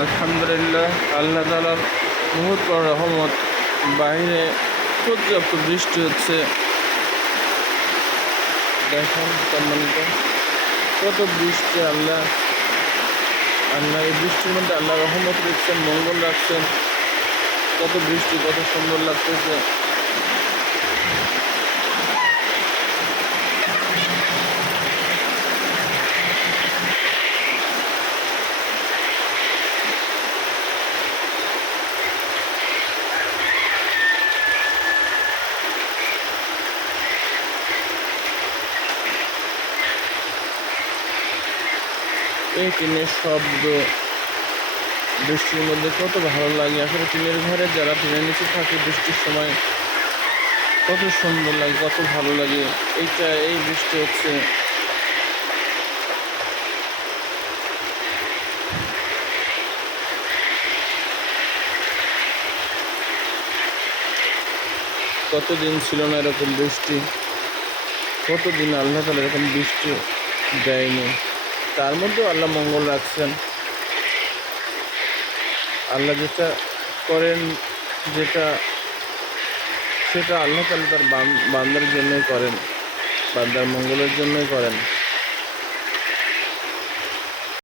আলহামদুলিল্লাহ, আল্লাহ তালার বহুত বড় রহমত। বাইরে পর্যাপ্ত বৃষ্টি হচ্ছে। দেখেন সম্মানিত, কত বৃষ্টি আল্লাহ আল্লাহ, এই বৃষ্টির মধ্যে আল্লাহ রহমত রেখেছেন মঙ্গল রাখছেন। কত বৃষ্টি, কত সুন্দর লাগতেছে। এই টিনের শব্দ বৃষ্টির মধ্যে কত ভালো লাগে। আসলে টিনের ঘরে যারা টিনের নিচে থাকে, বৃষ্টির সময় কত সুন্দর লাগে, কত ভালো লাগে। এইটা, এই বৃষ্টি হচ্ছে কতদিন ছিল না এরকম বৃষ্টি? কতদিন আল্লাহ তালা এরকম বৃষ্টি দেয়নি? তার মধ্যেও আল্লাহ মঙ্গল রাখছেন। আল্লাহ যেটা করেন, যেটা, সেটা আল্লাহ তাহলে তার বান- বান্দার জন্যই করেন, বান্দার মঙ্গলের জন্যই করেন।